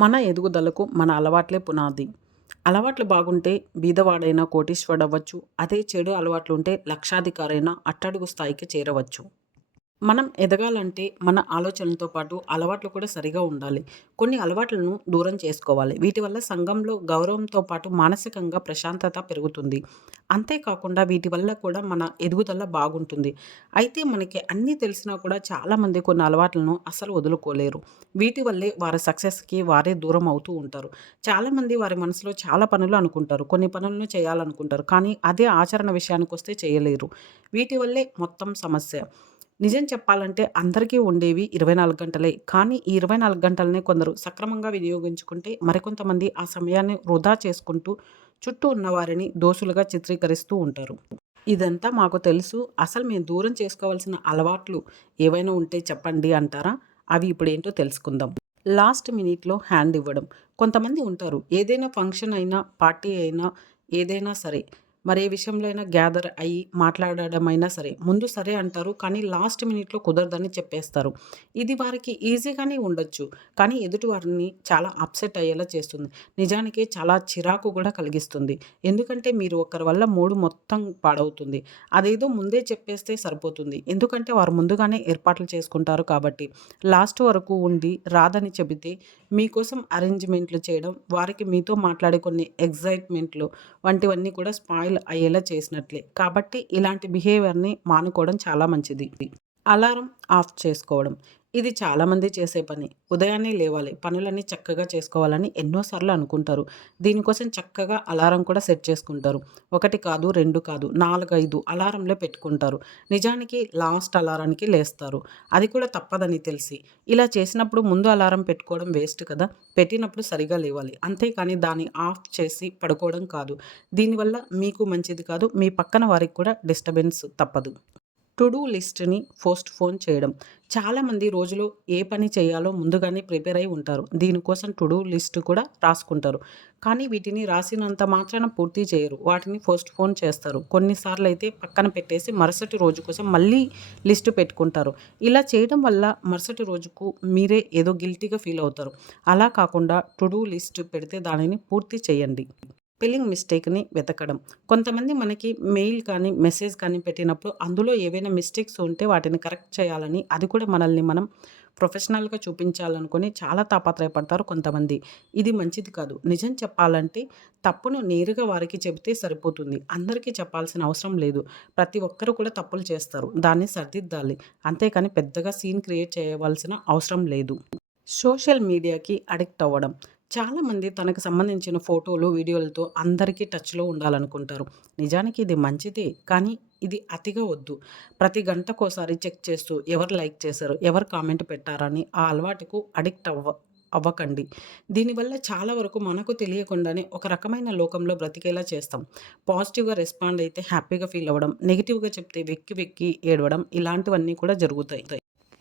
మన ఎదుగుదలకు మన అలవాట్లే పునాది. అలవాట్లు బాగుంటే బీదవాడైనా కోటీశ్వరుడవ్వచ్చు. అదే చెడు అలవాట్లుంటే లక్షాధికారైనా అట్టడుగు స్థాయికి చేరవచ్చు. మనం ఎదగాలంటే మన ఆలోచనలతో పాటు అలవాట్లు కూడా సరిగా ఉండాలి. కొన్ని అలవాట్లను దూరం చేసుకోవాలి. వీటి వల్ల సంఘంలో గౌరవంతో పాటు మానసికంగా ప్రశాంతత పెరుగుతుంది. అంతేకాకుండా వీటి వల్ల కూడా మన ఎదుగుదల బాగుంటుంది. అయితే మనకి అన్నీ తెలిసినా కూడా చాలామంది కొన్ని అలవాట్లను అస్సలు వదులుకోలేరు. వీటి వల్లే వారి సక్సెస్‌కి వారే దూరం అవుతూ ఉంటారు. చాలామంది వారి మనసులో చాలా పనులు అనుకుంటారు. కొన్ని పనులను చేయాలనుకుంటారు. కానీ అదే ఆచరణ విషయానికొస్తే చేయలేరు. వీటి వల్లే మొత్తం సమస్య. నిజం చెప్పాలంటే అందరికీ ఉండేవి 24 గంటలే. కానీ ఈ 24 గంటలనే కొందరు సక్రమంగా వినియోగించుకుంటే, మరికొంతమంది ఆ సమయాన్ని వృధా చేసుకుంటూ చుట్టూ ఉన్నవారిని దోషులుగా చిత్రీకరిస్తూ ఉంటారు. ఇదంతా మాకు తెలుసు. అసలు మేము దూరం చేసుకోవాల్సిన అలవాట్లు ఏవైనా ఉంటే చెప్పండి అంటారా? అవి ఇప్పుడేంటో తెలుసుకుందాం. లాస్ట్ మినిట్‌లో హ్యాండ్ ఇవ్వడం. కొంతమంది ఉంటారు. ఏదైనా ఫంక్షన్ అయినా, పార్టీ అయినా, ఏదైనా సరే, మరే విషయంలో అయినా గ్యాదర్ అయ్యి మాట్లాడడమైనా సరే, ముందు సరే అంటారు. కానీ లాస్ట్ మినిట్‌లో కుదరదని చెప్పేస్తారు. ఇది వారికి ఈజీగానే ఉండొచ్చు. కానీ ఎదుటి వారిని చాలా అప్సెట్ అయ్యేలా చేస్తుంది. నిజానికి చాలా చిరాకు కూడా కలిగిస్తుంది. ఎందుకంటే మీరు ఒకరి వల్ల మూడ్ మొత్తం పాడవుతుంది. అదేదో ముందే చెప్పేస్తే సరిపోతుంది. ఎందుకంటే వారు ముందుగానే ఏర్పాట్లు చేసుకుంటారు కాబట్టి. లాస్ట్ వరకు ఉండి రాదని చెబితే మీకోసం అరేంజ్‌మెంట్లు చేయడం, వారికి మీతో మాట్లాడే కొన్ని ఎక్సైట్‌మెంట్లు వంటివన్నీ కూడా స్పాయిల్ అయ్యేలా చేసినట్లే. కాబట్టి ఇలాంటి బిహేవియర్‌ని మానుకోవడం చాలా మంచిది. అలారం ఆఫ్ చేసుకోవడం. ఇది చాలామంది చేసే పని. ఉదయాన్నే లేవాలి. పనులన్నీ చక్కగా చేసుకోవాలని ఎన్నో సార్లు అనుకుంటారు. దీనికోసం చక్కగా అలారం కూడా సెట్ చేసుకుంటారు. 1 కాదు, 2 కాదు, 4, 5 అలారంలే పెట్టుకుంటారు. నిజానికి లాస్ట్ అలారానికి లేస్తారు. అది కూడా తప్పదని తెలిసి. ఇలా చేసినప్పుడు ముందు అలారం పెట్టుకోవడం వేస్ట్ కదా! పెట్టినప్పుడు సరిగా లేవాలి. అంతేకాని దాన్ని ఆఫ్ చేసి పడుకోవడం కాదు. దీనివల్ల మీకు మంచిది కాదు. మీ పక్కన వారికి కూడా డిస్టర్బెన్స్ తప్పదు. టు డూ లిస్ట్‌ని పోస్ట్‌పోన్ చేయడం. చాలామంది రోజులో ఏ పని చేయాలో ముందుగానే ప్రిపేర్ అయి ఉంటారు. దీనికోసం టు డూ లిస్ట్ కూడా రాసుకుంటారు. కానీ వీటిని రాసినంత మాత్రాన పూర్తి చేయరు. వాటిని పోస్ట్‌పోన్ చేస్తారు. కొన్నిసార్లయితే పక్కన పెట్టేసి మరుసటి రోజు కోసం మళ్ళీ లిస్ట్ పెట్టుకుంటారు. ఇలా చేయడం వల్ల మరుసటి రోజుకు మీరే ఏదో గిల్టీ‌గా ఫీల్ అవుతారు. అలా కాకుండా టు డూ లిస్ట్ పెడితే దానిని పూర్తి చేయండి. స్పెల్లింగ్ మిస్టేక్‌ని వెతకడం. కొంతమంది మనకి మెయిల్ కానీ, మెసేజ్ కానీ పెట్టినప్పుడు అందులో ఏవైనా మిస్టేక్స్ ఉంటే వాటిని కరెక్ట్ చేయాలని, అది కూడా మనల్ని మనం ప్రొఫెషనల్‌గా చూపించాలనుకుని చాలా తాపత్రయపడతారు కొంతమంది. ఇది మంచిది కాదు. నిజం చెప్పాలంటే తప్పును నేరుగా వారికి చెబితే సరిపోతుంది. అందరికీ చెప్పాల్సిన అవసరం లేదు. ప్రతి ఒక్కరు కూడా తప్పులు చేస్తారు. దాన్ని సరిదిద్దాలి. అంతేకాని పెద్దగా సీన్ క్రియేట్ చేయవలసిన అవసరం లేదు. సోషల్ మీడియాకి అడిక్ట్ అవ్వడం. చాలామంది తనకు సంబంధించిన ఫోటోలు, వీడియోలతో అందరికీ టచ్‌లో ఉండాలనుకుంటారు. నిజానికి ఇది మంచిదే. కానీ ఇది అతిగా వద్దు. ప్రతి గంటకోసారి చెక్ చేస్తూ ఎవరు లైక్ చేశారు, ఎవరు కామెంట్ పెట్టారని ఆ అలవాటుకు అడిక్ట్ అవ్వకండి. దీనివల్ల చాలా వరకు మనకు తెలియకుండానే ఒక రకమైన లోకంలో బ్రతికేలా చేస్తాం. పాజిటివ్‌గా రెస్పాండ్ అయితే హ్యాపీగా ఫీల్ అవ్వడం, నెగెటివ్‌గా చెప్తే వెక్కి వెక్కి ఏడవడం ఇలాంటివన్నీ కూడా జరుగుతాయి.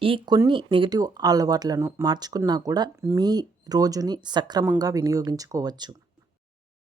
ఈ కొన్ని నెగెటివ్ అలవాట్లను మార్చుకున్నా కూడా మీ రోజుని సక్రమంగా వినియోగించుకోవచ్చు.